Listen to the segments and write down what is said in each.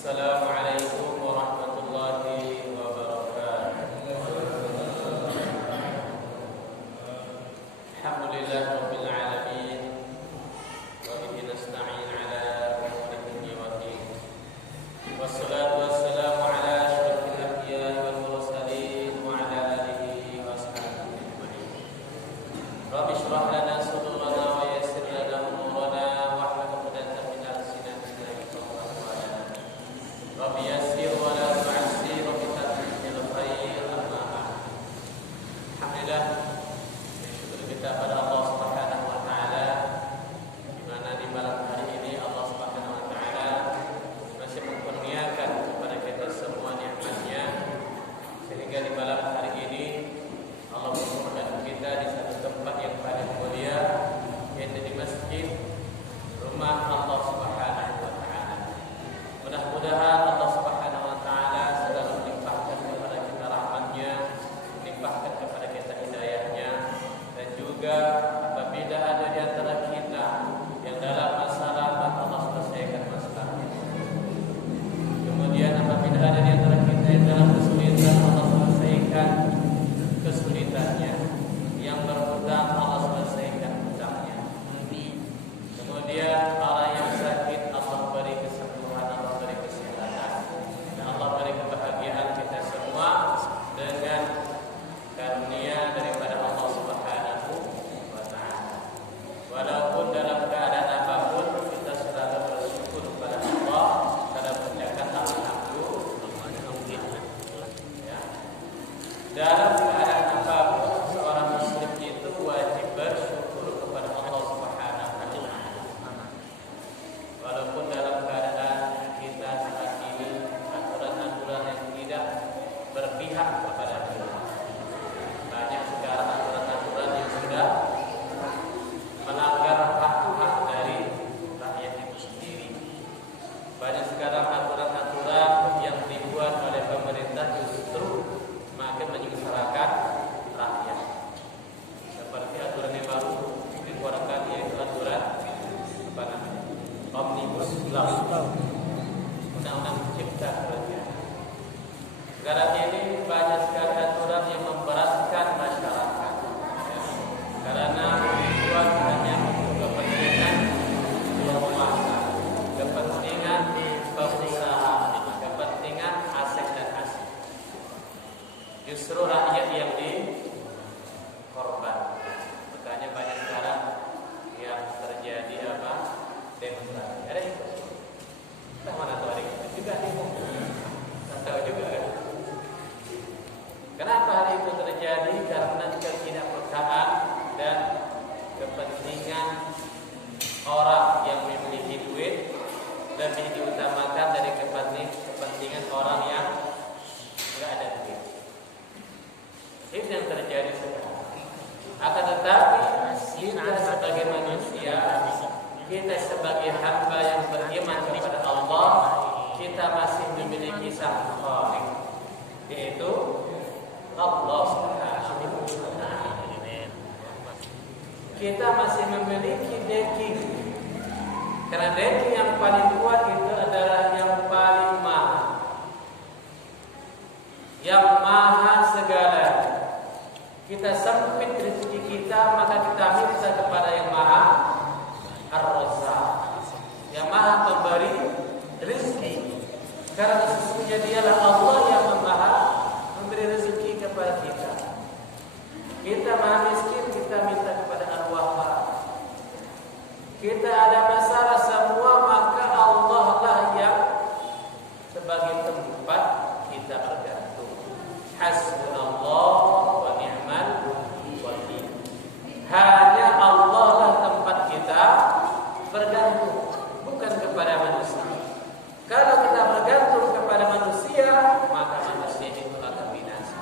Assalamualaikum warahmatullahi wabarakatuh. Alhamdulillah rabbil alamin wa bihi nasta'in ala umuri dunya wa din. Wassalatu wassalamu ala asyrafil anbiya'i wal mursalin wa ala alihi wa sahbihi ajma'in. Rabbi shrah lana sadrana wa yassir lana umurana wahlul 'uqdatam min lisani yafqahu qawli. Rabbi yassir wa la tu'assir wa bitamimil khair amma ba'd. Alhamdulillah, syukur kita pada Allah Subhanahu wa taala di mana di malam hari ini Allah Subhanahu wa taala masih menkurniakan kepada kita semua nikmat-Nya sehingga di malam hari ini Allah mempertemukan kita di satu tempat yang paling mulia, yaitu di masjid rumah Allah Subhanahu wa taala. Mudah-mudahan Allah Subhanahu wa taala selalu melimpahkan kepada kita rahmat-Nya, melimpahkan kepada kita hidayah-Nya, dan juga apabila ada di antara kita yang dalam masalah, maka Allah selesaikan masalahnya. Kemudian apabila ada di antara kita yang dalam kesulitan, Allah selesaikan kesulitannya. Yang berhutang, Allah selesaikan hutangnya. Kemudian orang yang sakit, Allah beri kesembuhan, Allah beri kesehatan, dan Allah beri kebahagiaan kita semua dengan karunia daripada Allah Subhanahu wa taala. Walaupun dalam keadaan apapun, kita selalu bersyukur kepada Allah, selalu mengucapkan alhamdulillah. Ya. Dalam keadaan apapun, seorang muslim itu wajib bersyukur kepada Allah Subhanahu wa taala. Walaupun dalam keadaan kita saat ini aturan-aturan yang tidak berpihak kepada kita. Banyak sekarang aturan-aturan yang sudah melanggar hak-hak dari rakyat itu sendiri. Banyak sekarang aturan-aturan yang dibuat oleh pemerintah justru makin menyengsarakan rakyat. Seperti aturan yang baru dikeluarkan, yaitu aturan apa namanya? Omnibus Law, Undang-Undang Cipta Kerja. Sekarang ini banyak sekali aturan yang memberatkan masyarakat, ya, karena dibuat hanya untuk kepentingan penguasa, kepentingan pengusaha, kepentingan aset dan aset. Justru rakyat yang dikorban. Makanya banyak sekarang yang terjadi apa? Demonstrasi. Ada itu. Entah mana tahu ada itu juga nih. Tak tahu juga kan. Kenapa hal itu terjadi? Karena ketidakpekaan dan kepentingan orang yang memiliki duit lebih diutamakan dari kepentingan orang yang enggak ada duit. Itu yang terjadi sekarang. Akan tetapi kita sebagai manusia, kita sebagai hamba yang beriman kepada Allah, kita masih memiliki sang Khaliq, yaitu Allah Subhanahu wa taala. Kita masih memiliki backing. Karena backing yang paling kuat itu adalah yang paling maha, yang maha segala. Kita sempit rezeki kita, maka kita minta kepada yang maha Ar-Razzaq, yang maha pemberi rezeki. Karena sesungguhnya dialah Allah yang maha memberi rezeki kepada kita. Kita maha miskin, kita minta kepada Al-Wahhab. Kita ada masalah semua, maka Allah lah yang sebagai tempat kita bergantung. Hasbunallah wa ni'mal wakil. Hanya Allah lah tempat kita bergantung, bukan kepada manusia. Kalau kita bergantung kepada manusia, maka manusia itu akan binasa.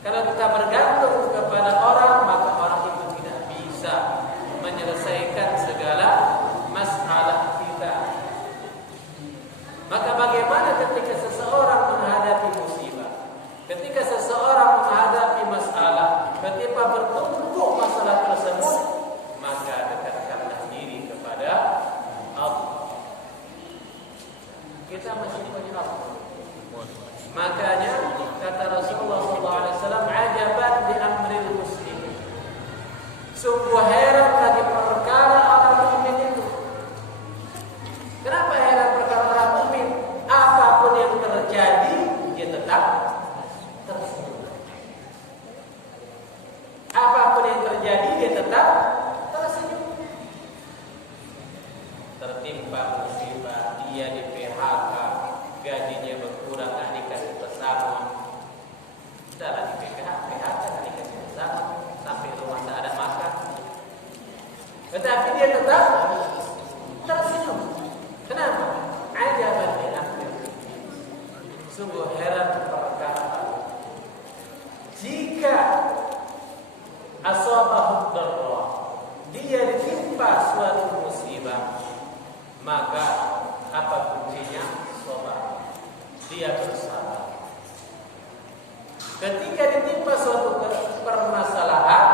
Kalau kita bergantung kepada orang, maka orang itu tidak bisa menyelesaikan segala masalah kita. Maka bagaimana ketika seseorang menghadapi musibah, ketika seseorang menghadapi masalah, ketika bertumpuk masalah tersebut, maka dekatkanlah diri kepada Allah. Kita masih punya Allah. Makanya kata Rasulullah SAW, ajaban di amril muslim. Sungguh heran bagi perkara orang mukmin itu. Kenapa heran perkara orang mukmin? Apapun yang terjadi, dia tetap tersenyum. Apapun yang terjadi, dia tetap tersenyum. Tertimpa musibah, dia di PHK, gajinya berkurang, nggak dikasih pesangon. Sudahlah di PHK, nggak dikasih pesangon, sampai rumah tak ada makan. Tetapi dia tetap tersenyum. Kenapa? Ajaban di akhir. Sungguh heran perkara. Jika asabahu dharra, dia ditimpa suatu musibah, maka apa kuncinya? Sabar. Dia bersabar. Ketika ditimpa suatu permasalahan,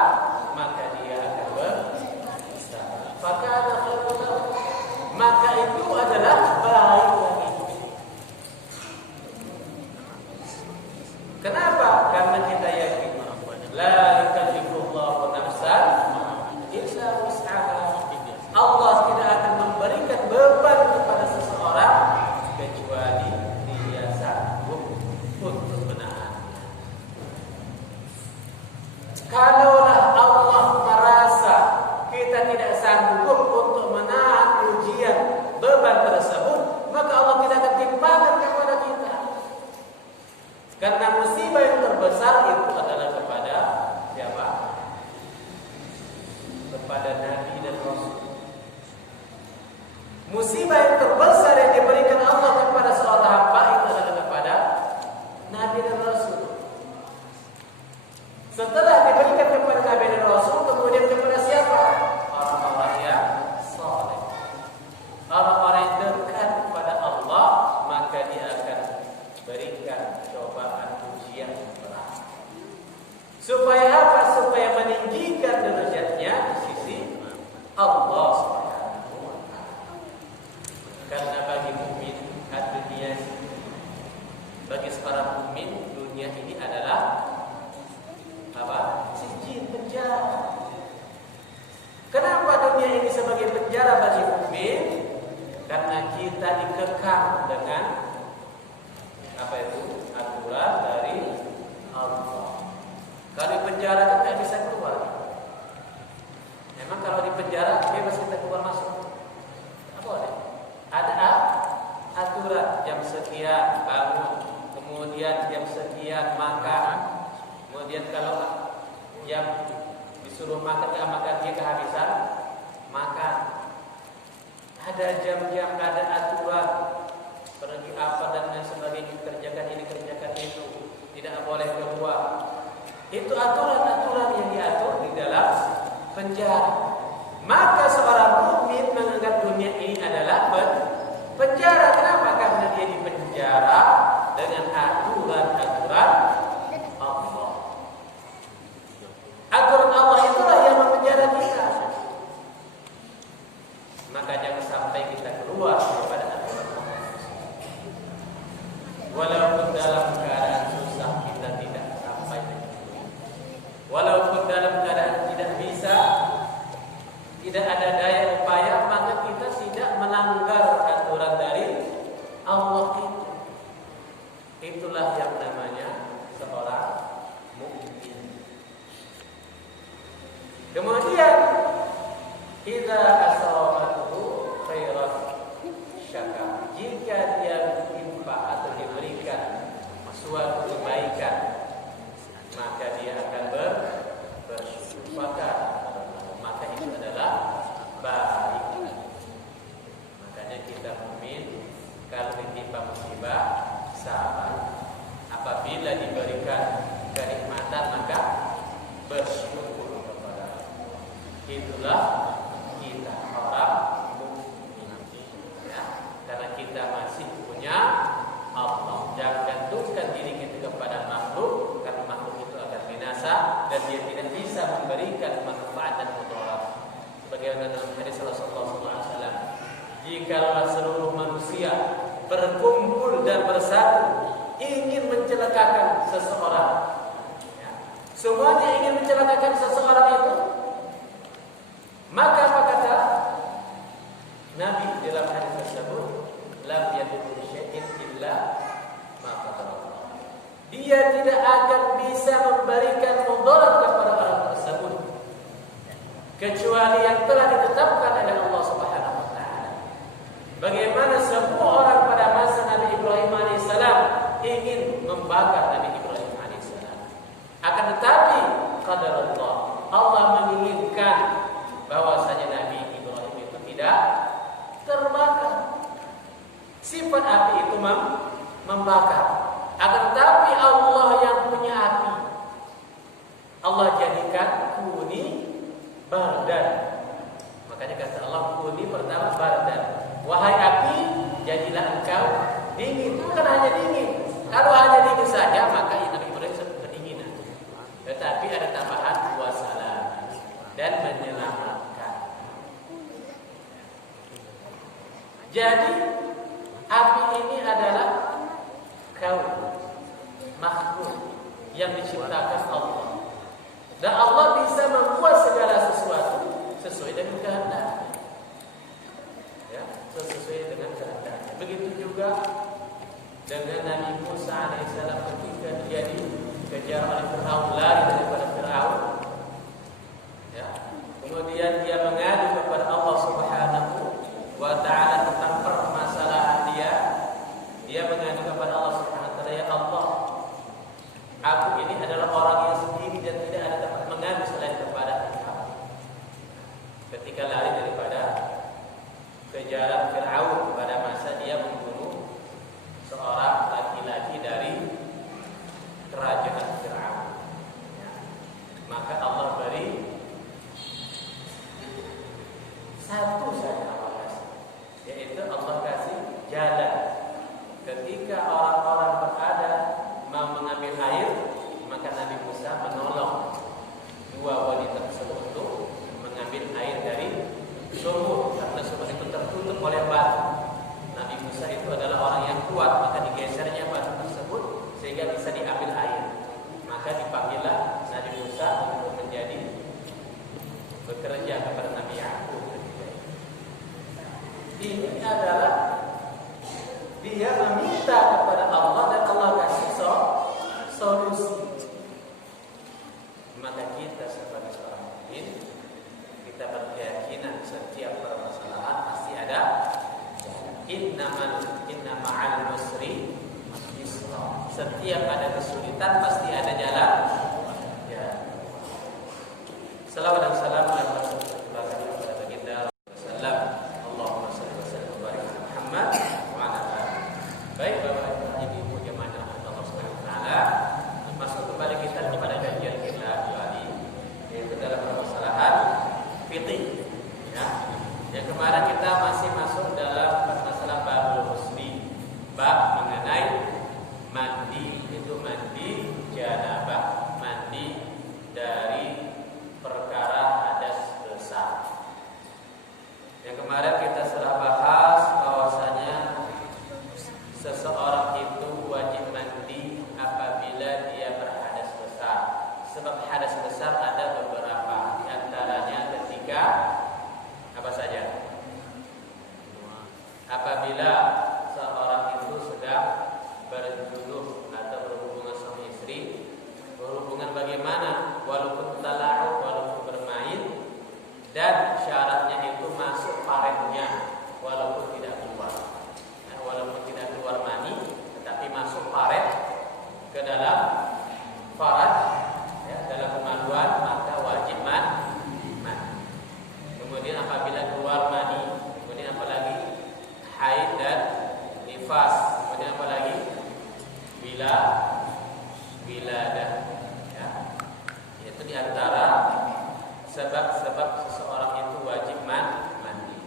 maka dia akan bersabar. Maka itu adalah baik bagi. Kenapa? Karena kita yakin la yukallifullahu nafsan illa wus'aha. Allah tidak akan memberikan beban kepada seseorang kecuali dia sanggup untuk menahan. Kalaulah Allah merasa kita tidak sanggup untuk menahan ujian beban tersebut, maka Allah tidak akan timpakan kepada kita. Karena musibah yang terbesar itu adalah kepada siapa? Kepada Nabi dan Rasul. Musibah yang terbesar yang diberikan Allah kepada seorang hamba itu adalah kepada Nabi dan Rasul. Setelah diberikan kepada Nabi dan Rasul, kemudian kepada siapa? Orang-orang yang saleh. Orang-orang yang dekat kepada Allah, maka dia akan berikan cobaan ujian berat. Supaya apa? Supaya meninggikan derajatnya di sisi Allah Subhanahu wa taala. Karena bagi mukmin dunia, bagi seorang mukmin dunia ini adalah apa? Sijin, penjara. Kenapa dunia ini sebagai penjara bagi mukmin? Karena kita dikekang dengan apa itu? Aturan dari Allah. Kalau di penjara kan tidak bisa keluar. Memang kalau di penjara bebas kita keluar masuk. Apa boleh? Ada aturan jam sekian bangun, kemudian jam sekian makan, kemudian kalau jam disuruh makan nggak makan dia kehabisan makan. Ada jam-jam, ada aturan pergi apa dan lain sebagainya, kerjakan ini kerjakan itu, tidak boleh keluar. Itu aturan-aturan yang diatur di dalam penjara. Maka seorang mukmin menganggap dunia ini adalah penjara. Kenapa? Karena dia di penjara dengan aturan-aturan Allah. Aturan Allah itulah yang memenjara kita. Maka jangan sampai kita keluar daripada aturan Allah. Walaupun dalam keadaan susah kita tidak sampai mencuri. Walaupun dalam keadaan tidak bisa, tidak ada daya upaya, maka kita tidak melanggar aturan dari Allah itu. Itulah yang namanya seorang mukmin. Kemudian idza asabatuhu khairan syakar. Jika dia ditimpa atau diberikan suatu kebaikan, maka dia akan bersyukur. Maka itu adalah baik. Makanya kita mukmin kalau ditimpa musibah sabar. Apabila diberikan kenikmatan maka bersyukur kepada Allah. Itulah kita orang mukmin. Ya, karena kita masih punya Allah. Jangan gantungkan diri kita kepada makhluk, karena makhluk itu akan binasa dan dia tidak bisa memberikan manfaat dan mudarat. Sebagaimana dalam hadis Rasulullah SAW, jika seluruh manusia berkumpul dan bersatu ingin mencelakakan seseorang. Ya. Semuanya ingin mencelakakan seseorang itu. Maka apa kata Nabi dalam hadis tersebut? Lam yakun syai'in illa ma qadarallah. Dia tidak akan bisa memberikan mudarat kepada orang tersebut kecuali yang telah ditetapkan oleh Allah Subhanahu wa taala. Bagaimana semua orang pada masa Nabi Ibrahim alaihissalam ingin membakar Nabi Ibrahim alaihissalam. Akan tetapi qadarullah, Allah menginginkan bahwasanya Nabi Ibrahim itu tidak terbakar. Sifat api itu membakar. Akan tetapi Allah yang punya api, Allah jadikan kuni bardan. Makanya kata Allah kuni pertama bardan. Wahai api, jadilah engkau dingin. Bukan hanya dingin. Kalau hanya dingin saja maka Nabi Ibrahim kedinginan. Tetapi ada tambahan wasalam dan menyelamatkan. Jadi api ini adalah kaum makhluk yang diciptakan Allah. Dan Allah bisa membuat segala sesuatu sesuai dengan kehendaknya. Ya, sesuai dengan kehendaknya. Begitu juga dengan Nabi Musa alaihissalam ketika dia dikejar oleh Firaun, lari daripada Firaun. Ya. Kemudian dia mengadu kepada Allah Subhanahu wa taala tentang permasalahan dia. Dia mengadu kepada Allah Subhanahu wa taala, ya Allah, aku ini adalah orang yang sendiri dan tidak ada tempat mengadu selain kepada Engkau. Ketika lari daripada kejaran Firaun pada masa dia membunuh seorang laki-laki dari kerajaan Firaun. Ya. Maka Allah beri satu saja Allah kasih, yaitu Allah kasih jalan. Ketika orang-orang berada mau mengambil air, maka Nabi Musa menolong dua wanita tersebut untuk mengambil air dari sumur, karena sumur itu tertutup oleh batu. Nabi Musa itu adalah orang yang kuat, maka digesernya batu tersebut sehingga bisa diambil air. Maka dipanggillah Nabi Musa untuk menjadi bekerja kepada Nabi Yakub. Ini adalah dia meminta kepada Allah dan Allah kasih solusi. Maka kita sebagai seorang mukmin, kita berkeyakinan setiap permasalahan pasti ada inna ma'al usri yusra. Setiap ada kesulitan pasti ada jalan. Ya. Salawat dan salam kepada baginda Rasulullah. Allahumma shalli wa sallim wa barik ala Muhammad wa ala alihi. Baik, Bapak Ibu jemaah Allah Subhanahu wa taala, masuk kembali kita kepada kajian kita kembali, yaitu dalam permasalahan fikih. Ya. Yang kemarin kita masih masuk dalam masalah babul husni, bab mengenai mandi, itu mandi janabah, mandi dari perkara hadas besar. Yang kemarin kita sudah bahas bahwasanya seseorang itu wajib mandi apabila dia berhadas besar. Sebab hadas besar ada beberapa, di antaranya ketika apa saja? Apabila seorang itu sedang berjuluh atau berhubungan sama istri, berhubungan bagaimana? Walaupun tala'u, walaupun bermain, dan syaratnya itu masuk paretnya, walaupun tidak keluar. Nah, walaupun tidak keluar mani, tetapi masuk paret ke dalam faraj, ya, dalam kemaluan, maka wajib mandi. Kemudian apabila keluar mani, kemudian apalagi haid dan nifas, kemudian apalagi wiladah, ya. Itu diantara sebab-sebab seseorang itu wajib mandi.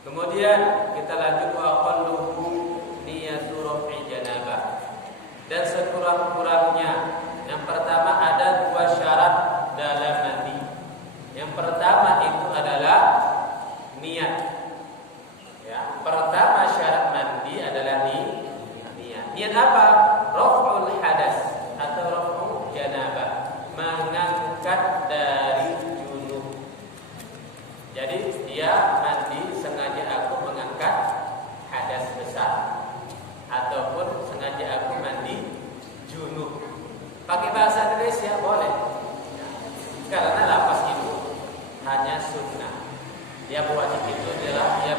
Kemudian kita lanjut wa aqalluhu niyatu raf'i janabah. Dan sekurang-kurangnya, yang pertama ada dua syarat dalam mandi. Yang pertama itu adalah niat. Ya, pertama syarat mandi Niat apa? Raf'ul hadas atau raf'u janabah, mengangkat dari junub. Jadi dia mandi sengaja aku mengangkat hadas besar, ataupun sengaja aku mandi junub. Pakai bahasa Indonesia boleh, karena lafaz itu hanya sunnah. Yang wajib itu adalah dia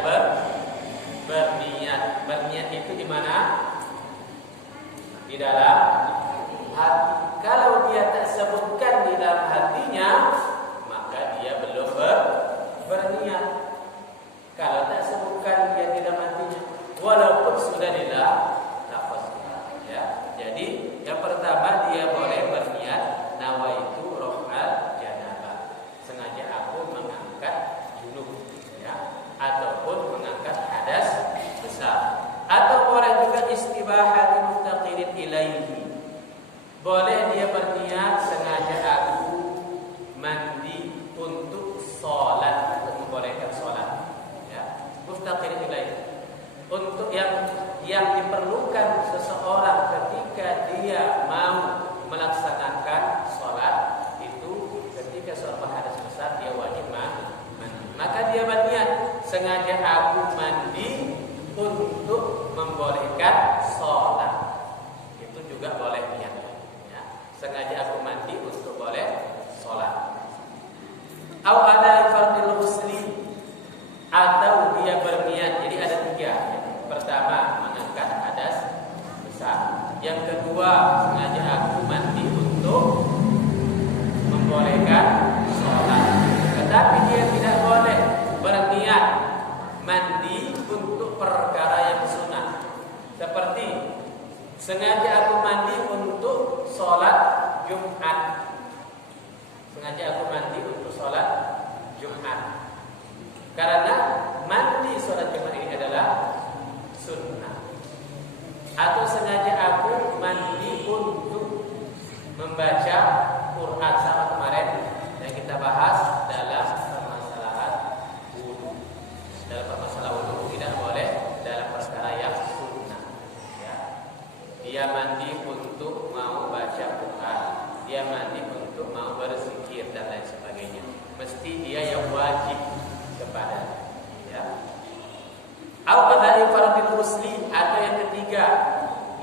berniat. Berniat itu di mana? Di dalam hati. Kalau dia tak sebutkan di dalam hatinya, maka dia belum berniat. Kalau tak sebutkan dia di dalam hatinya, walaupun sudah di dalam lafaz, ya. Jadi yang pertama dia boleh berniat nawaitu raf'al janabah, sengaja aku mengangkat junub, ya, ataupun mengangkat hadas besar. Atau boleh juga istibahati muftaqirin ilaihi. Boleh dia berniat sengaja aku mandi untuk sholat, untuk membolehkan sholat, ya. Muftaqirin ilaihi, untuk yang diperlukan seseorang ketika dia mau melaksanakan sholat itu, ketika seorang hadas besar dia wajib mandi. Maka dia berniat sengaja aku mandi untuk membolehkan sholat, itu juga boleh niat, ya. Sengaja aku mandi untuk boleh sholat. Atau ada fardil ghusli, atau dia berniat. Jadi ada tiga. Pertama mengangkat hadas besar. Yang kedua sengaja aku mandi untuk membolehkan sholat. Tetapi dia tidak boleh berniat mandi untuk perkara yang sunnah. Seperti sengaja aku mandi untuk sholat Jumat. Sengaja aku mandi untuk sholat Jumat. Karena mandi sholat Jumat ini adalah sunnah. Atau sengaja aku mandi untuk membaca Quran, sama kemarin yang kita bahas dalam permasalahan wudu. Dalam permasalahan wudu tidak boleh dalam perkara yang sunnah, ya. Dia mandi untuk mau baca Quran, dia mandi untuk mau berzikir dan lain sebagainya. Mesti dia yang wajib kepada, ya. Al-qada'i fardil ghusli, atau yang ketiga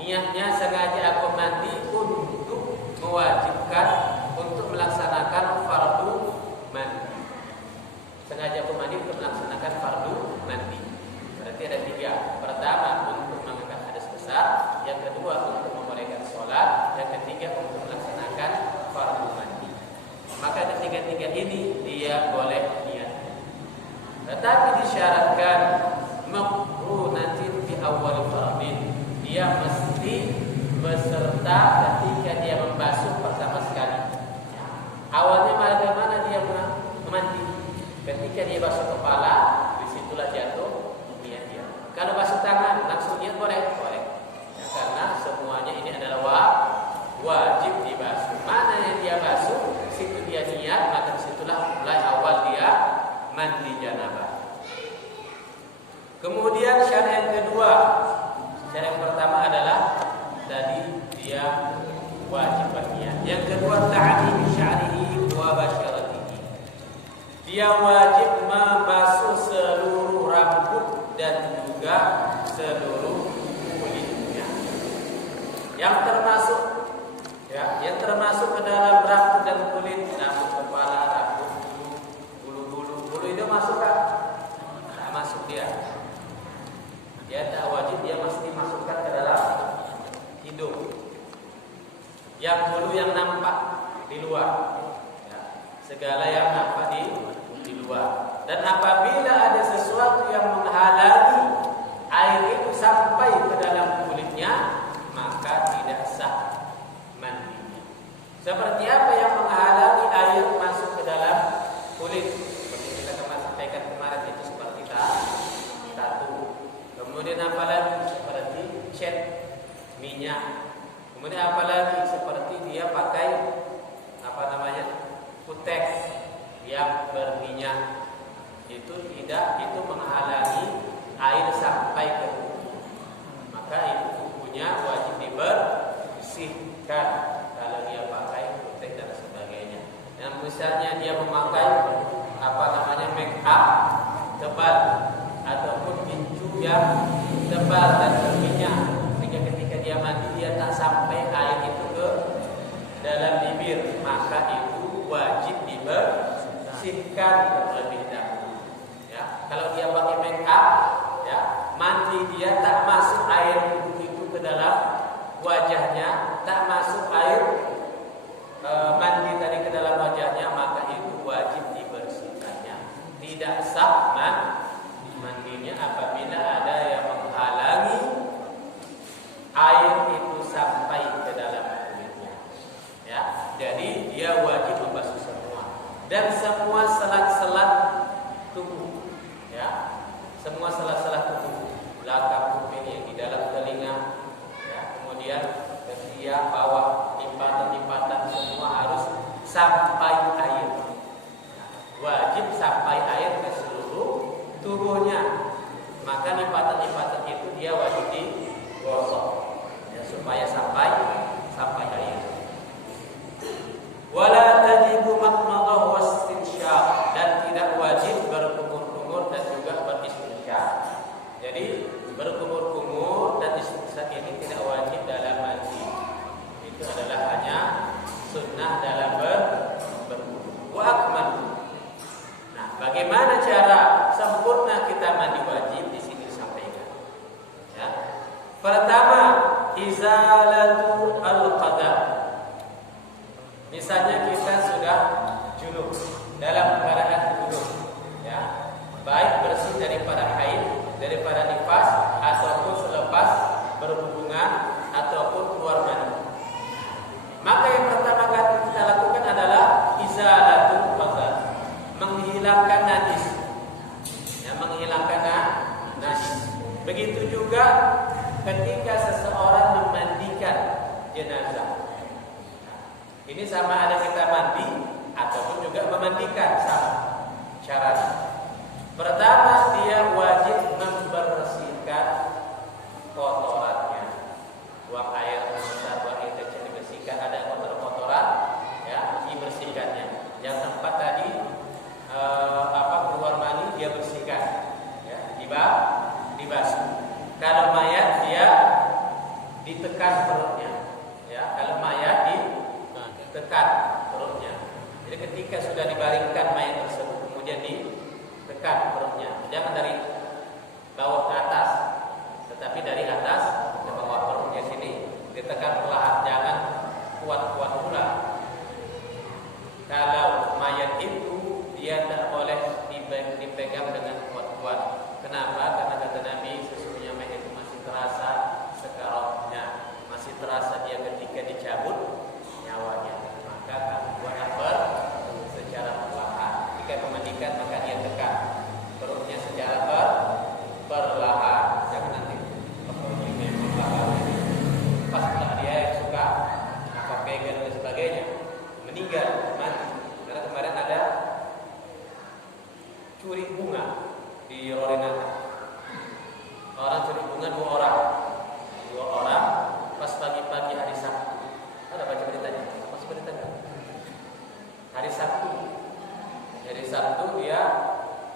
niatnya sengaja aku mandi untuk mewajibkan, untuk melaksanakan fardu mandi. Sengaja aku mandi untuk melaksanakan fardu mandi. Berarti ada tiga. Pertama untuk mengangkat hadas besar, yang kedua untuk membolehkan sholat, yang ketiga untuk melaksanakan fardu mandi. Maka ketiga-tiga ini dia boleh niat. Tetapi disyaratkan maqrunatin bi awwal fardin, dia mesti beserta ketika dia membasuh pertama sekali. Awalnya bagaimana dia mandi? Ketika dia basuh kepala, disitulah jatuh niat dia. Kalau basuh tangan langsung niat boleh, boleh. Ya, karena semuanya ini adalah wajib dibasuh. Mana yang dia basuh, situ dia niat, maka disitulah mulai awal dia mandi janabah. Kemudian syarat yang kedua, syarat yang pertama adalah tadi dia wajib berniat. Yang kedua ta'lim sya'rihi wa basyaratihi. Dia wajib membasuh seluruh rambut dan juga seluruh kulitnya. Yang termasuk ke dalam rambut dan kulit, rambut kepala, rambut bulu itu masuk kan? Tak masuk dia. Dia tak wajib, dia mesti masukkan ke dalam hidung. Yang bulu yang nampak di luar, ya, segala yang nampak di luar. Dan apabila ada sesuatu yang menghalangi air itu sampai ke dalam kulitnya, maka tidak sah mandinya. Seperti apa yang menghalangi air masuk ke dalam kulit? Seperti kita sampaikan kemarin, itu seperti tatu. Kemudian apalagi seperti cat minyak. Kemudian apalagi seperti dia pakai kutek yang berminyak. Itu menghalangi air sampai ke kuku. Maka itu kukunya wajib tebal ataupun biju yang tebal dan berminyak, sehingga ketika dia mandi dia tak sampai air itu ke dalam bibir, maka itu wajib dibersihkan terlebih dahulu. Ya, kalau dia pakai make up, ya, mandi dia tak masuk air itu ke dalam wajahnya, tak masuk air mandi tadi ke dalam wajahnya, maka itu wajib dibersihkannya. Tidak sah mandinya apabila ada yang menghalangi air itu sampai ke dalam kulitnya. Ya, jadi dia wajib membasuh semua dan semua selat-selat tubuh. Ya, semua selat-selat tubuh, belakang kuping, yang di dalam telinga, ya, kemudian ketiak, bawah, lipatan-lipatan, semua harus sampai air. Wajib sampai air ke seluruh tubuhnya. Maka lipatan-lipatan itu dia wajib digosok, ya, supaya sampai air. Wala tajibu matmadah wastinsyaq, dan tidak wajib berkumur-kumur dan juga beristinsyaq. Jadi berkumur-kumur dan istinsyaq ini tidak wajib dalam mandi. Itu adalah hanya sunnah dalam berwudu. Wa akmal. Nah, bagaimana cara sempurna kita mandi wajib di sini disampaikan. Ya. Pertama, izalatul al-qadar. Misalnya kita sudah junub, dalam keadaan junub, ya, baik bersih daripada haid, daripada nifas, ataupun selepas berhubungan, ataupun keluar mani. Maka yang pertama kali kita lakukan adalah izalatul qadar, menghilangkan najis, ya, menghilangkan najis. Begitu juga ketika seseorang memandikan jenazah. Ini sama ada kita mandi ataupun juga memandikan, sama caranya. Pertama, dia wajib membersihkan kotorannya. Buang air besar, buang air kecil dibersihkan. Ada kotoran, ya, dibersihkannya. Yang tempat tadi keluar mani dia bersihkan, ya, dibasuh. Kalau mayat dia ditekan perutnya, ya, kalau mayat ditekan perutnya. Jadi ketika sudah dibaringkan mayat tersebut, kemudian ditekan perutnya. Jangan dari bawah ke atas, tetapi dari atas ke bawah perutnya sini ditekan perlahan, jangan kuat-kuat pula. Kalau mayat itu dia tak boleh dipegang dengan kuat-kuat. Kenapa? Karena kata Nabi, sesungguhnya mayat itu masih terasa sekaratnya, masih terasa dia ketika dicabut nyawanya. Maka kamu buat apa? Secara perlahan. Jika memandikan maka dia tekan perutnya secara perlahan. Jangan nanti perutnya perlahan. Pas pula dia yang suka pegang dan sebagainya, meninggal, mati. Karena kemarin ada curi bunga di Rorinata. Orang curi bunga dua orang pas pagi-pagi hari Sabtu. Ada baca beritanya? Apa sih beritanya? Hari Sabtu. Hari Sabtu dia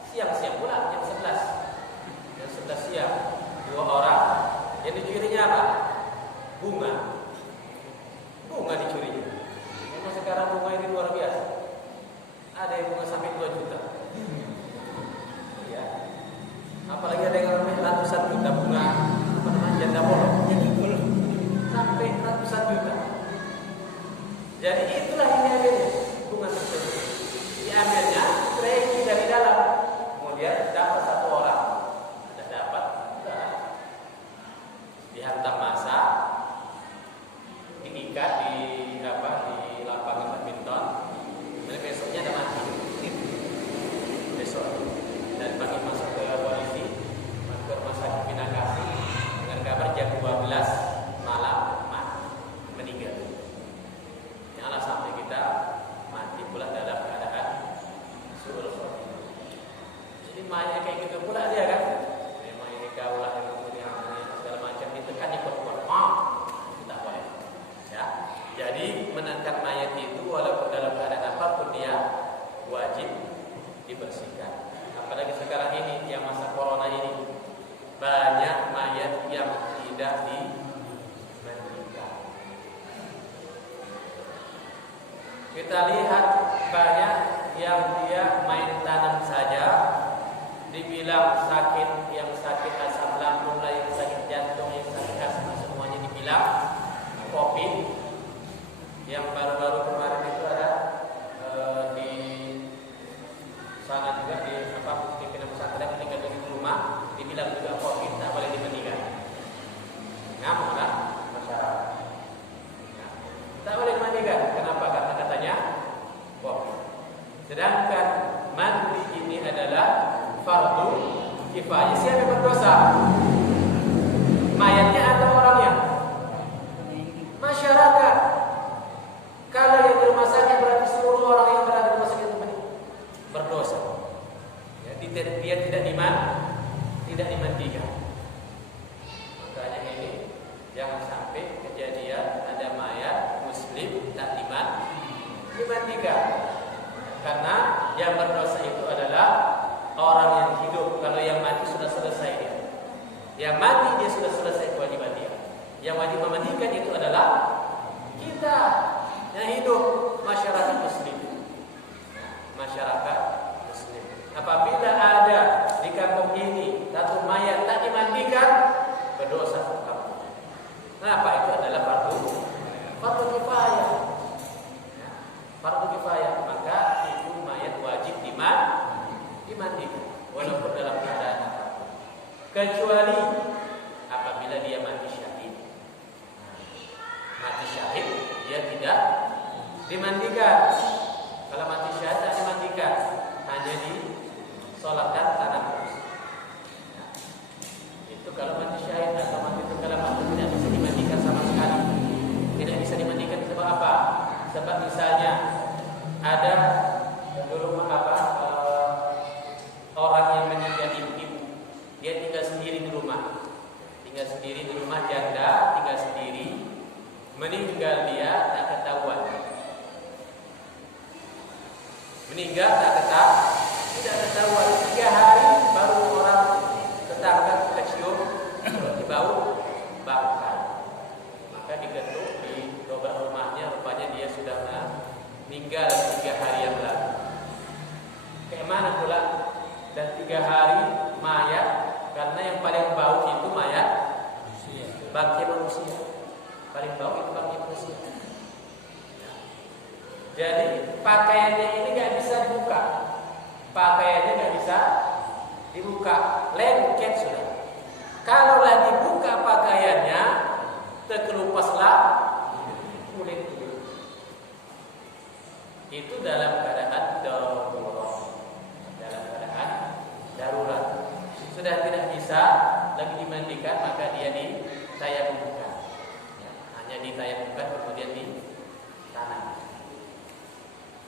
siang-siang pula, jam 11. Jam 11 siang. Dua orang yang dicurinya apa? Bunga dicurinya. Memang sekarang bunga ini luar biasa. Ada yang bunga sampai 2 juta. Ya. Apalagi ada yang ratusan juta bunga, apa namanya, janda bolong. Sampai ratusan juta. Jadi itulah ini akhirnya bunga tersebut. Diambilnya tracking dari dalam. Kemudian dapat satu orang. Ada dapat, dihantam masa, diikat di lapangan badminton. Kemudian besoknya ada mati. Besok dan pagi masuk ke polisi, masuk ke rumah sakit Pinangkasi dengan kabar jam 12 malam mati, meninggal. Janganlah sampai kita mati pula dalam keadaan suul khotimah. Jadi mayat kayak gitu pula dia kan. Memang ini kaulah yang kemudian segala macam ditekan ikut-ikut. Tidak boleh. Ya. Jadi menangkap mayat itu walaupun dalam keadaan apapun dia wajib dibersihkan. Apalagi sekarang ini yang Kita lihat banyak yang dia main tanam saja dibilang sakit, yang sakit asam lambung lah, yang sakit jantung, yang sakit asma, semuanya dibilang COVID. Yang baru-baru kemarin itu ada di sana juga di pimpinan pesantren meninggal di rumah, dibilang juga COVID, tak boleh dimandikan. Ngamuk lah masyarakat. Nah, tak boleh dimandikan. Kenapa? Karena katanya COVID. Sedangkan mandi ini adalah fardu kifayah. Siapa yang berdosa? Mayatnya atau orangnya? Masyarakat. Kalau yang di rumah sakit berarti seluruh orang yang berada di rumah sakit itu berdosa. Ya, dia tidak dimandikan. Makanya ini jangan sampai kejadian ada mayat muslim tak dimandikan. Karena yang berdosa itu adalah orang yang hidup. Kalau yang mati sudah selesai dia. Yang mati dia sudah selesai kewajiban dia. Yang wajib memandikan itu adalah kita yang hidup, masyarakat muslim. Masyarakat muslim. Apabila ada di kampung ini satu mayat tak dimandikan, berdosa kampung. Kenapa? Itu adalah fardu kifayah. Fardu kifayah, maka itu mayat wajib dimandikan walaupun dalam keadaan apapun. Kecuali apabila dia mati syahid. Mati syahid dia tidak dimandikan. Kalau mati syahid tak dimandikan, hanya disolatkan tanah terus. Itu kalau mati syahid atau mati tenggelam atau tidak bisa dimandikan sama sekali. Tidak bisa dimandikan sebab apa? Sebab misalnya ada dulu orang yang meninggal ibu, dia tinggal sendiri di rumah, janda tinggal sendiri, meninggal dia tak ketahuan, tidak ketahuan 3 hari baru orang tetangga kecium bau bakar, maka diketuk di dobrak rumahnya, rupanya dia sudah meninggal 3 hari yang lalu. Kayak mana pula? Dan 3 hari mayat, karena yang paling bau itu mayat bangkai manusia. Paling bau itu bangkai manusia. Jadi pakaiannya ini nggak bisa dibuka, lengket sudah. Kalaulah dibuka pakaiannya, terkelupaslah kulit. Itu dalam keadaan darurat. Sudah tidak bisa lagi dimandikan, maka dia ditayamumkan. Ya, hanya ditayamumkan kemudian ditanam.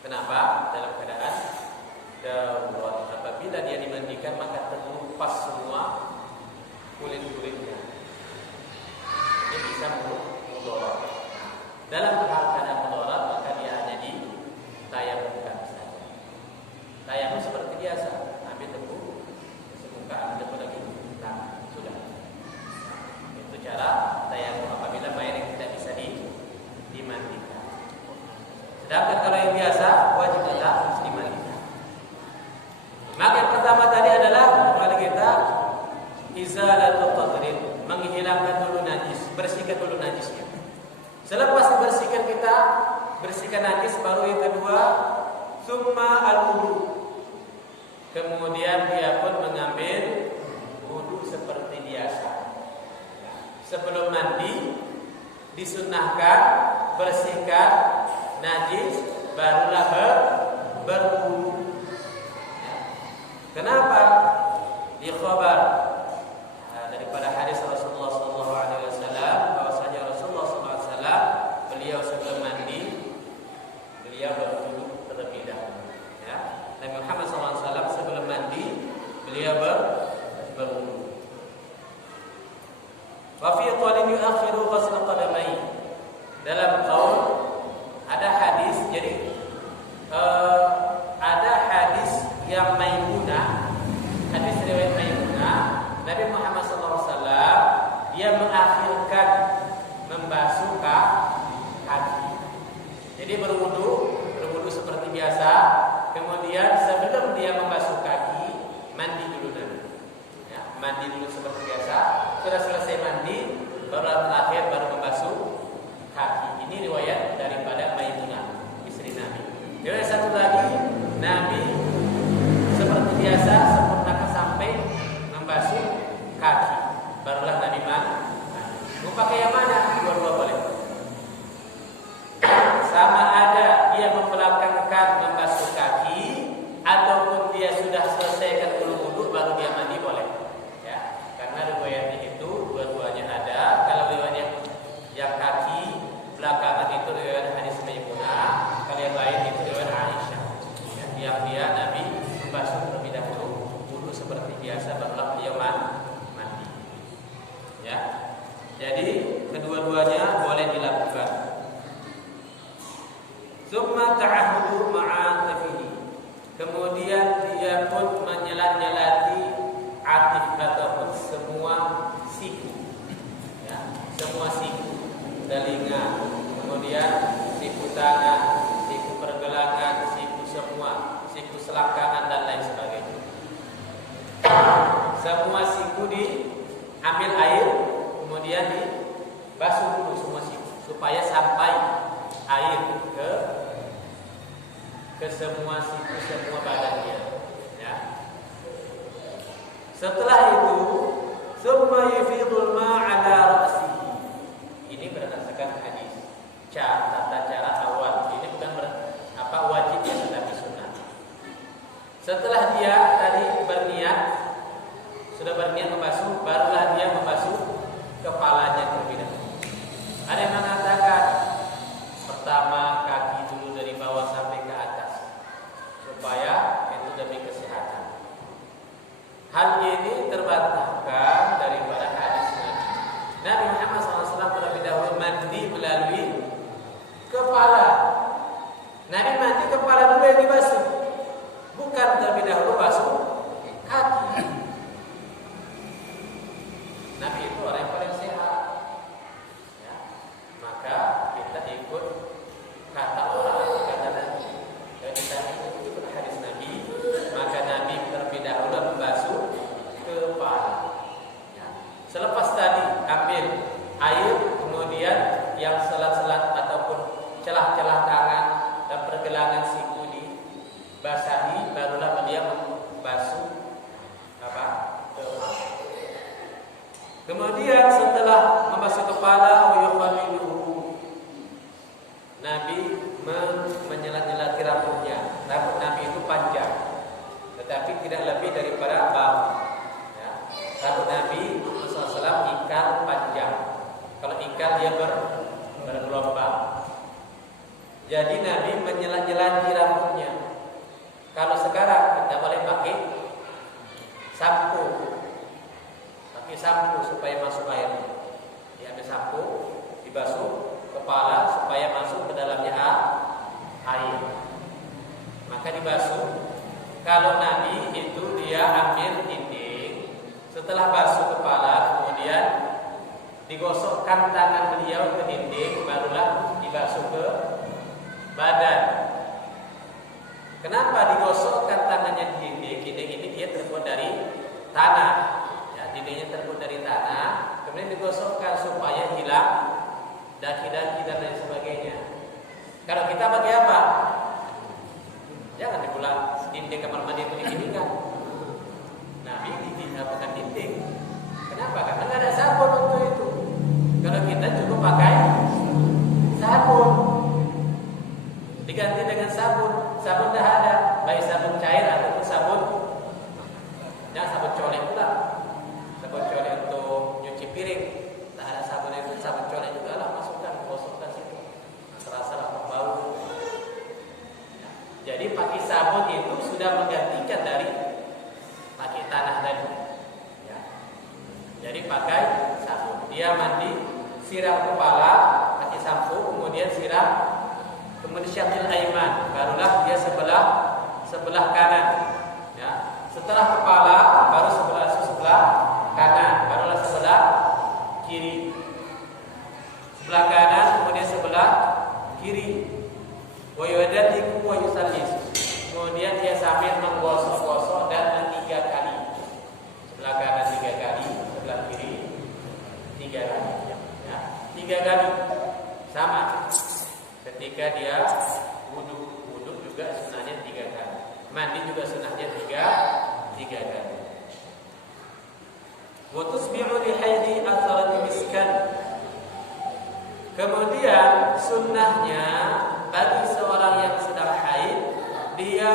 Kenapa? Dalam keadaan darurat. Apabila dia dimandikan, maka terlepas semua kulit-kulitnya. Ini bisa mudarat. Dalam keadaan mudarat, maka dia hanya ditayamumkan saja. Tayamum seperti biasa, ambil tebu, semuka, ambil tebu lagi, nah sudah. Itu cara tayamum apabila mayat yang tidak bisa dimandikan. Sedangkan kalau yang biasa wajib harus dimandikan. Maka yang pertama tadi adalah kembali kita izalatul qadrin, menghilangkan dulu najis, bersihkan dulu najisnya. Selepas dibersihkan kita bersihkan najis, baru yang kedua summa al-wudu. Kemudian dia pun mengambil wudu seperti biasa. Sebelum mandi disunnahkan bersihkan najis, barulah berwudu. Kenapa? Di khabar daripada hadis Rasulullah SAW bahwasanya Rasulullah SAW beliau sebelum mandi beliau berwudu terlebih dahulu. Ya, Nabi Muhammad SAW sebelum mandi beliau berwudu. Wa fi qaulin yu'akhiru ghusl qadamai. Dalam qaul ada hadis, jadi ada hadis yang Maimunah, hadis riwayat Maimunah, Nabi Muhammad SAW dia mengakhirkan membasuh kaki. Jadi berwudu seperti biasa. Kemudian sebelum dia membasuh kaki, mandi dulu Nabi. Ya, mandi dulu seperti biasa. Sudah selesai mandi, baru terakhir baru membasuh kaki. Ini riwayat daripada Maimunah, istri Nabi. Riwayat satu lagi, Nabi seperti biasa sempurnakan sampai membasuh kaki. Barulah Nabi mandi. Mau pakai yang mana? Dua-dua boleh. Sama ada dia membelakangkan membasuh kaki ataupun dia sudah selesaikan dulu wudu baru dia mandi boleh. Ya, karena riwayatnya itu dua-duanya ada. Kalau riwayat yang kaki belakangan itu riwayat hadis Maimunah, kalau yang lain itu riwayat Aisyah. Ya, yang dia Nabi membasuh terlebih dahulu wudu seperti biasa barulah dia mandi. Ya. Jadi kedua-duanya boleh dilakukan. Summa ta'ahudu ma'atifihi. Kemudian dia pun menyelat-nyelati atif ataupun semua siku. Ya, semua siku, telinga, kemudian siku tangan, siku pergelangan, siku semua, siku selangkangan dan lain sebagainya. Semua siku diambil air, kemudian dibasuh dulu semua siku supaya sampai air ke semua siku, semua badannya. Ya. Setelah itu, summa yufidul ma'ala ra'sihi. Ini berdasarkan hadis. Tata cara awal. Ini bukan wajib ya, tetapi sunnah. Setelah dia tadi berniat, sudah berniat membasuh, barulah dia membasuh kepalanya terlebih dahulu. Ada yang mengatakan pertama kaki dulu dari bawah sampai ke atas supaya itu demi kesehatan. Hal ini terbantahkan daripada hadis Nabi Muhammad SAW terlebih dahulu mandi melalui kepala. Nabi mandi kepala dulu yang dibasuh, bukan terlebih dahulu basuh kaki. Nabi itu orang yang paling sehat. Ya, maka kita ikut kata orang, kata Nabi. Dan kita ikut hadis Nabi, maka Nabi terlebih dahulu membasuh kepala. Ya. Selepas tadi ambil air, kemudian yang selat-selat ataupun celah-celah tangan dan pergelangan siku dibasahi, barulah dia membasuh kepala. Kemudian setelah membasuh kepala, Nabi menyelat-nyelati rambutnya. Rambut Nabi itu panjang, tetapi tidak lebih daripada bahu. Ya. Rambut Nabi SAW ikal panjang. Kalau ikal dia bergelombang. Jadi Nabi menyelat-nyelati rambutnya. Kalau sekarang kita boleh pakai sampo. Sampo supaya masuk airnya. Diambil sampo, dibasuh kepala supaya masuk ke dalamnya air. Maka dibasuh. Kalau Nabi itu dia ambil dinding, setelah basuh kepala kemudian digosokkan tangan beliau ke dinding, barulah dibasuh ke badan. Kenapa digosokkan tangannya di dinding? Dinding ini dia terbuat dari tanah. Dindingnya terbuat dari tanah, kemudian digosokkan supaya hilang daki-daki dan lain sebagainya. Kalau kita pakai apa? Jangan dipulang dinding kamar mandi itu didindingkan. Nabi digunakan dinding. Kenapa? Karena nggak ada sabun untuk itu. Kalau kita cukup pakai sabun, diganti dengan sabun. Sabun dah ada, baik sabun cair ataupun sabun, jangan sabun colek pula. Sabun colek untuk nyuci piring, tak ada sabun itu, sabun colek juga lah, masukkan, gosokkan situ, terasa lah bau. Jadi pakai sabun itu sudah menggantikan dari pakai tanah tadi. Ya. Jadi pakai sabun. Dia mandi, siram kepala, pakai sampo, kemudian siram, kemudian syaqil aiman, barulah dia sebelah kanan. Ya. Setelah kepala, baru sebelah kanan, barulah sebelah kiri. Sebelah kanan, kemudian sebelah kiri. Wa yudalliku wa yusallis. Kemudian dia sambil menggosok-gosok dan 3 kali. Sebelah kanan 3 kali, sebelah kiri 3 kali. Ya, 3 kali. Sama. Ketika dia wudu juga sunahnya 3 kali. Mandi juga sunahnya 3 kali. Wa tusbi'u li haidi atharat miskan. Kemudian sunnahnya bagi seorang yang sedang haid, dia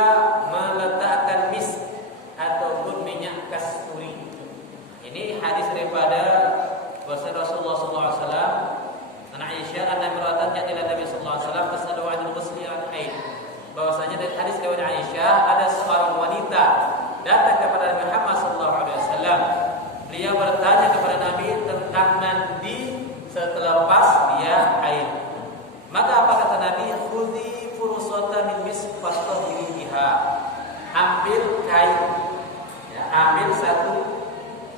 meletakkan misk ataupun minyak kasturi. Ini hadis daripada Rasulullah SAW. An Aisyah anna imra'atan ja'at ila Nabi sallallahu alaihi wasallam tasalu 'anil ghusli 'an haid. Bahwasanya dari hadis riwayat Aisyah ada seorang wanita datang kepada Nabi Muhammad sallallahu alaihi wasallam. Beliau bertanya kepada Nabi tentang mandi setelah lepas dia haid. Maka apa kata Nabi? Khudhi fursatan min misk fastahiri biha. Ambil kain. Ya, ambil satu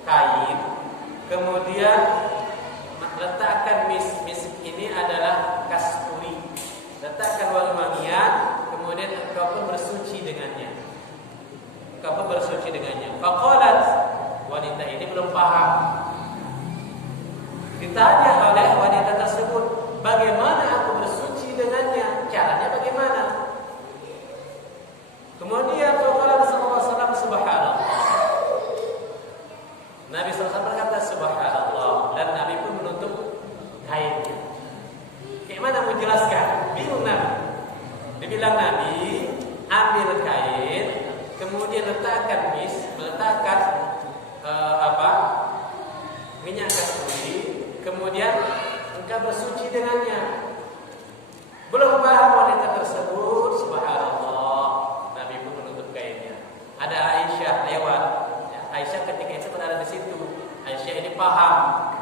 kain, kemudian letakkan misk. Misk ini adalah kasturi. Letakkan wangi-wangian, kemudian engkau pun bersuci dengannya. Faqalat, wanita ini belum paham. Ditanya oleh wanita tersebut, bagaimana aku bersuci dengannya? Caranya bagaimana? Kemudian faqala sallallahu alaihi wasallam subhanallah. Nabi SAW berkata subhanallah, dan Nabi pun menutup kainnya. Bagaimana menjelaskan? Bingung Nabi. Dibilang Nabi, ambil kain, kemudian letakkan meletakkan minyak kasturi, kemudian engkau bersuci dengannya. Belum paham wanita tersebut, subhanallah, Nabi pun menutup kainnya. Ada Aisyah lewat. Ya, Aisyah ketika itu berada di situ. Aisyah ini paham,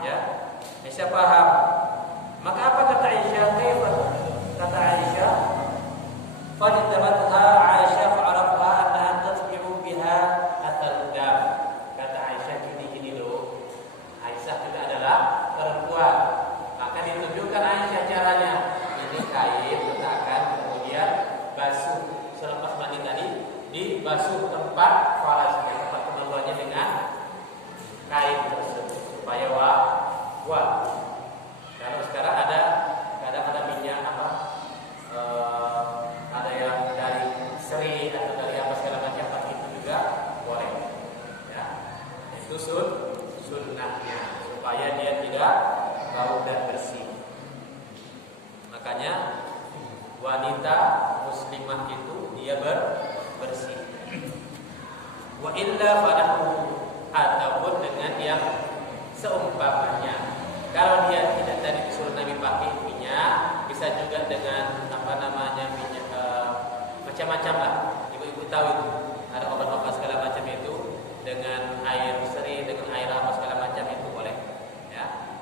ya. Aisyah paham. Maka apa kata Aisyah? Kata Aisyah, "Fajtabatha Aisyah fa'arafa annaha tasbihu biha at-taldam." Kata Aisyah gini loh. Aisyah juga adalah perempuan. Maka ditunjukkan Aisyah caranya. Ini kain letakkan, kemudian basuh selepas mandi tadi, dibasuh tempat farasnya, tempat kemaluannya dengan kain tersebut supaya kuat. Kalau sekarang kadang ada minyak ada yang dari seri atau dari apa segala macam, tapi itu juga boleh. Ya, itu sunnahnya supaya dia tidak bau dan bersih. Makanya wanita muslimah itu dia bersih. Wa illa falahu, ataupun dengan yang seumpamanya. Kalau dia tidak tadi disuruh Nabi pakai minyak, bisa juga dengan minyak macam-macam lah. Ibu-ibu tahu itu. Ada obat-obat segala macam itu dengan air seri, dengan air apa segala macam itu boleh. Ya.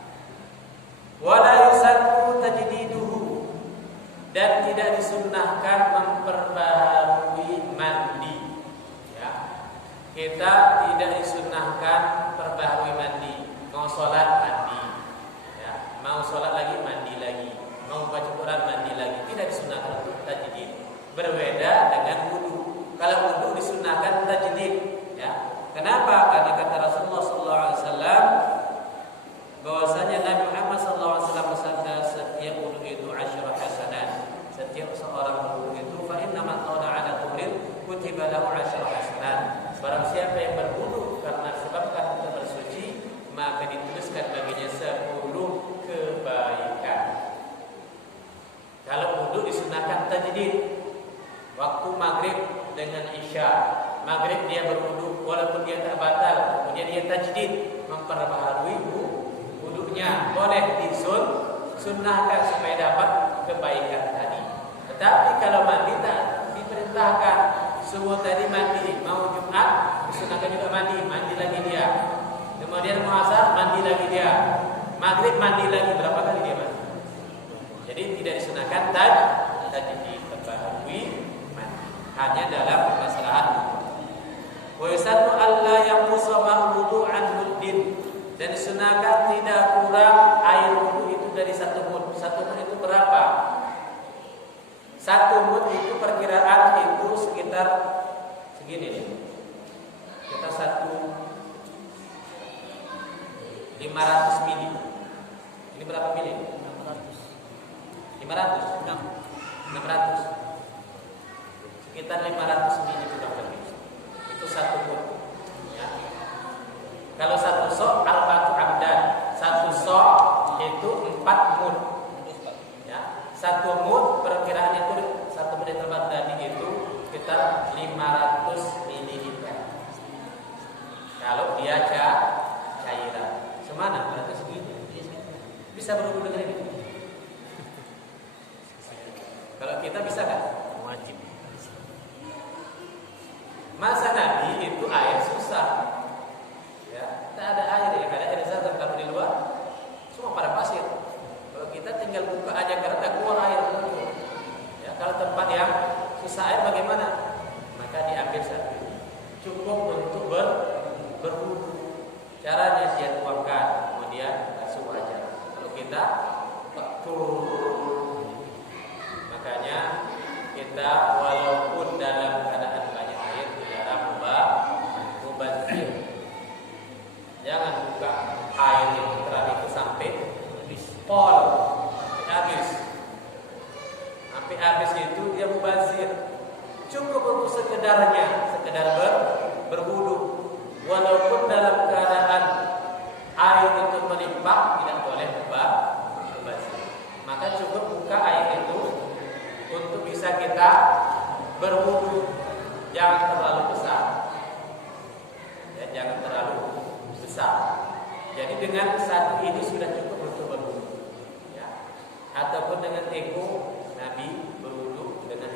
Wala yusannu tajdiduhu, dan tidak disunnahkan memperbaharui mandi. Ya. Kita tidak disunnahkan perbaharui mandi. Mau sholat mandi, ya. Mau sholat lagi mandi lagi, mau baca Quran mandi lagi. Tidak disunnahkan untuk tajdid. Berbeda dengan wudu. Kalau wudu disunnahkan tajdid. Ya. Kenapa? Karena kata Rasulullah SAW bahwasanya Nabi Muhammad SAW bersabda, setiap wudu itu 10 hasanat. Setiap seorang wudu itu fa inna man qala ala tuhrin kutiba lahu 10 hasanat. Barang siapa yang berwudu karena sebabkan untuk bersuci, maka dituliskan baginya 10 kebaikan. Kalau wudu disunahkan tajdid. Waktu maghrib dengan isya, maghrib dia berwudu walaupun dia tak batal, kemudian dia tajdid memperbaharui wudunya, boleh disunnahkan supaya dapat kebaikan tadi. Tetapi kalau mandi tak diperintahkan, subuh tadi mandi, mau Jumat disunahkan juga mandi lagi dia. Kemudian mau asar mandi lagi dia. Maghrib mandi lagi, berapa kali dia mandi? Jadi tidak disunahkan tajdid perbaharui mandi. Hanya dalam permasalahan. Wa yusannu alla yanqusa ma'rudu an muddin, dan disunahkan tidak kurang air wudu itu dari 1 mud. 1 mud itu berapa? 1 mud 500 mili. Ini berapa mili? 500. 600. Sekitar 500 mili kurang lebih. Itu satu mud. Ya. Kalau satu sok arba'atu abdan. Satu sok itu 4 mud. Ya. Satu mud perkiraan itu satu mud tempat tadi itu sekitar 500 ml. Kalau dia cairan, semana berarti segini. Bisa berhubung dengan ini. Kalau kita bisa kan? Wajib. Masa Nabi itu air susah. Ya, tak ada air ya, ada air zam-zam. Kalau di luar semua pada pasir. Kalau kita tinggal buka aja karena tak keluar air. Ya, kalau tempat yang susah air bagaimana? Maka diambil satu. Cukup untuk berwudu. Caranya dia tuangkan, kemudian basuh wajah. Kalau kita makanya kita walaupun dalam keadaan banyak air dilarang mubazir. Jangan buka air yang keran itu sampai pol habis. Sampai habis itu dia mubazir. Cukup untuk sekedar berwudu. Walaupun dalam keadaan air itu melimpah, tidak boleh mubazir. Maka cukup buka air itu untuk bisa kita berwudu. Jangan terlalu besar. Ya, jangan terlalu besar. Jadi dengan satu ini sudah cukup untuk berwudu. Ya. Ataupun dengan ego Nabi berwudu dengan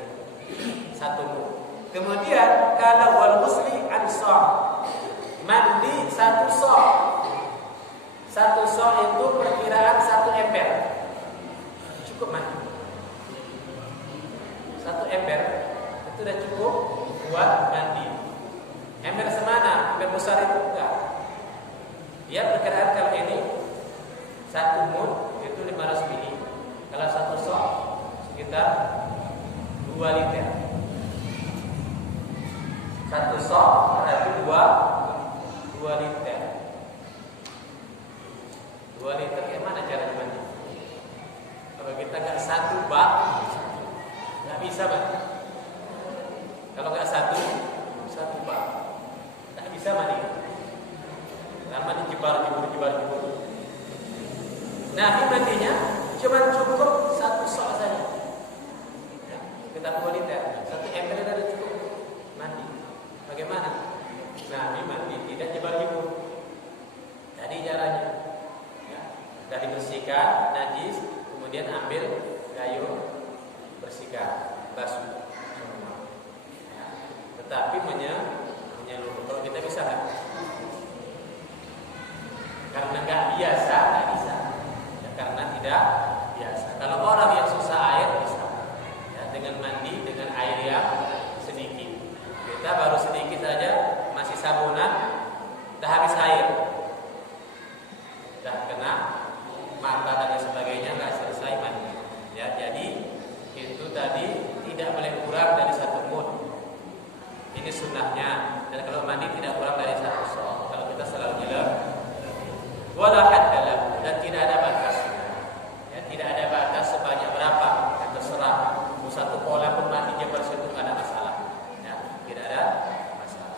itu. Satu mud. Kemudian kalau wal ghusli ansar, mandi satu sok. Satu sok itu perkiraan 1 ember. Cukup mandi. 1 ember itu sudah cukup buat mandi. Ember semana? Ember besar itu enggak. Dia perkiraan kalau ini 1 mud itu 500 mili. Kalau 1 sok sekitar 2 liter. 1 sok berarti 2 liter. 2 liter gimana cara mandi? Kalau kita enggak 1 bak nggak bisa Pak. Kalau nggak satu bak nggak bisa mandi. Karena mandi jebar. Nah ini mandinya cuma cukup 1 sok saja. Ya, kita 2 liter, 1 ember sudah cukup mandi. Bagaimana? Nah ini mandi tidak jebar-jebur. Jadi caranya, ya, sudah dibersihkan najis, kemudian ambil gayung bersihkan, basuh semua. Ya. Tetapi menyeluruh. Kalau kita bisa kan? Karena nggak biasa, nggak bisa. Ya, karena tidak biasa. Kalau orang yang susah air bisa. Ya, dengan mandi dengan air yang sedikit. Kita baru sedikit saja, masih sabunan, dah habis air, dah kena mata dan sebagainya, nggak selesai mandi. Ya, jadi itu tadi tidak boleh kurang dari 1 mud. Ini sunnahnya. Dan kalau mandi tidak kurang dari 1 sok. Kalau kita selalu jelas, wala haddalah, dan tidak ada batas. Ya, tidak ada batas sebanyak berapa. Ya, terserah. Mau 1 pola pun mandinya bersih itu tidak ada masalah. Ya, tidak ada masalah.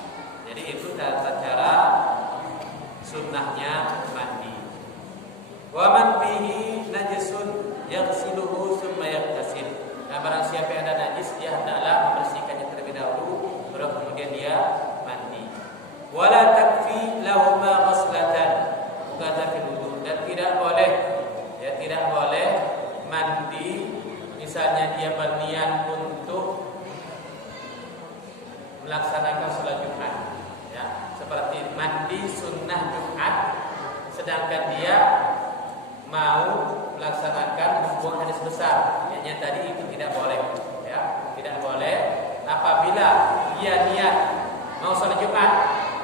Jadi itu tata cara sunnahnya mandi. Wa man bihi najasun yaghsiluhu tsumma yaghtasil. Nah, barang siapa yang ada najis, dia hendaklah membersihkannya terlebih dahulu, baru kemudian dia mandi. Wala takfi lahuma ghaslatan, kata fil wudu, dan tidak boleh, ya tidak boleh mandi. Misalnya dia berniat untuk melaksanakan sholat Jumat, ya, seperti mandi sunnah Jumat, sedangkan dia mau melaksanakan membuang hadis besar, yang tadi itu tidak boleh, ya, tidak boleh. Apabila dia niat mau sholat Jumat,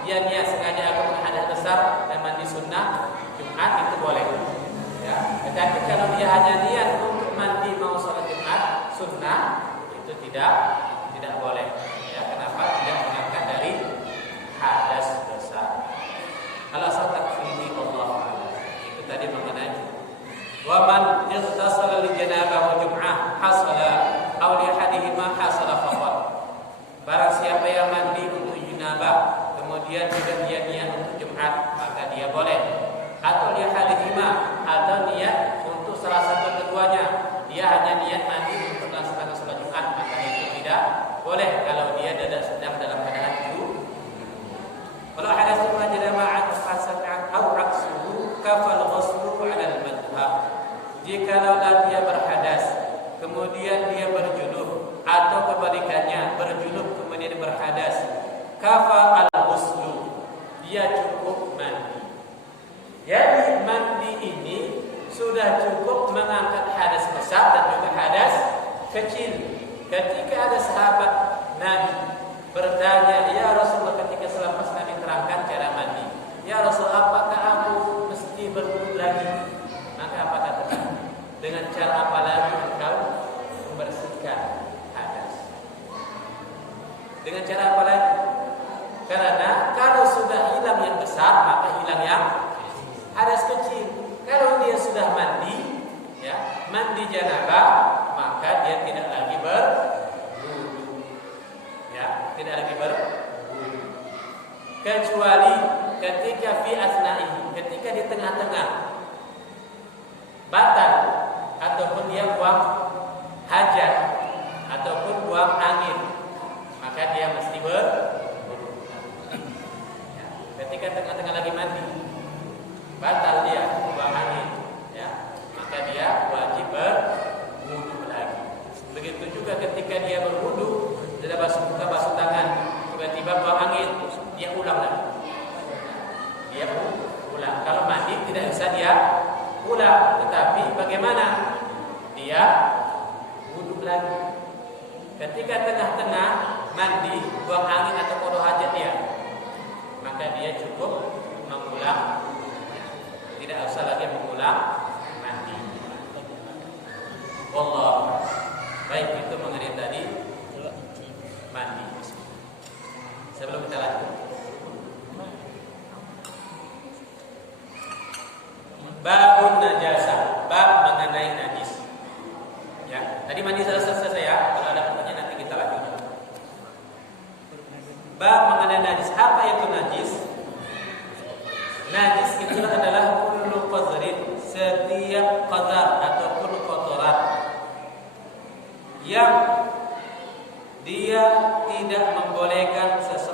dia niat sengaja akan membuang hadis besar dan mandi sunnah Jumat, itu boleh, ya. Tetapi kalau dia hanya niat untuk mandi mau sholat Jumat sunnah, itu tidak boleh, ya. Kenapa? Tidak mengangkat dari hadas besar. Alasan takfiri Allah. Wa man ightasala li janabah wa jum'ah hasala aw li ahadihima hasala faqat. Barang siapa yang mandi untuk janabah kemudian juga dia niat untuk Jumat, maka dia boleh. Atau li ahadihima, atau niat untuk salah satu keduanya, dia hanya niat mandi untuk melaksanakan salat Jumat, maka itu tidak boleh kalau dia sedang dalam keadaan junub. Kalau hadatsu ma janabah fasad au aksuhu kafal ghuslu 'ala al-madhhab. Jikalau dia berhadas kemudian dia berjunub, atau kebalikannya berjunub kemudian berhadas, kafa al-ghuslu, dia cukup mandi. Jadi mandi ini sudah cukup mengangkat hadas besar dan juga hadas kecil. Ketika ada sahabat Nabi bertanya, "Ya Rasulullah," ketika selepas Nabi terangkan cara mandi, "Ya Rasulullah, apakah aku mesti berwudu lagi?" Maka apa kata Nabi? Dengan cara apa lagi engkau membersihkan hadas? Dengan cara apa lagi? Karena kalau sudah hilang yang besar, maka hilang yang hadas kecil. Kalau dia sudah mandi, ya, mandi janabah, maka dia tidak lagi berwudu. Ya, tidak lagi berwudu. Kecuali ketika fi asna'ihi, ketika di tengah-tengah batal ataupun dia buang hajat ataupun buang angin, maka dia mesti berwudu. Ya, ketika tengah-tengah lagi mandi, batal dia buang angin, ya, maka dia wajib berwudu lagi. Begitu juga ketika dia berwudu, tidak basuh muka, basuh tangan, tiba-tiba buang angin, dia ulang lagi. Dia ulang. Kalau mandi tidak bisa dia ulang, tetapi bagaimana? Dia wudu lagi. Ketika tengah-tengah mandi, buang angin atau qada hajat dia, maka dia cukup mengulang. Tidak usah lagi mengulang mandi. Wallah. Baik, itu mengenai tadi mandi. Sebelum kita lanjut, babun najasah, bab mengenai najis. Ya, tadi mandi selesai ya. Kalau ada pertanyaan nanti kita lanjut. Bab mengenai najis. Apa itu najis? Najis itu adalah kullu qadrin, setiap qadar ataupun kotoran yang dia tidak membolehkan sesuatu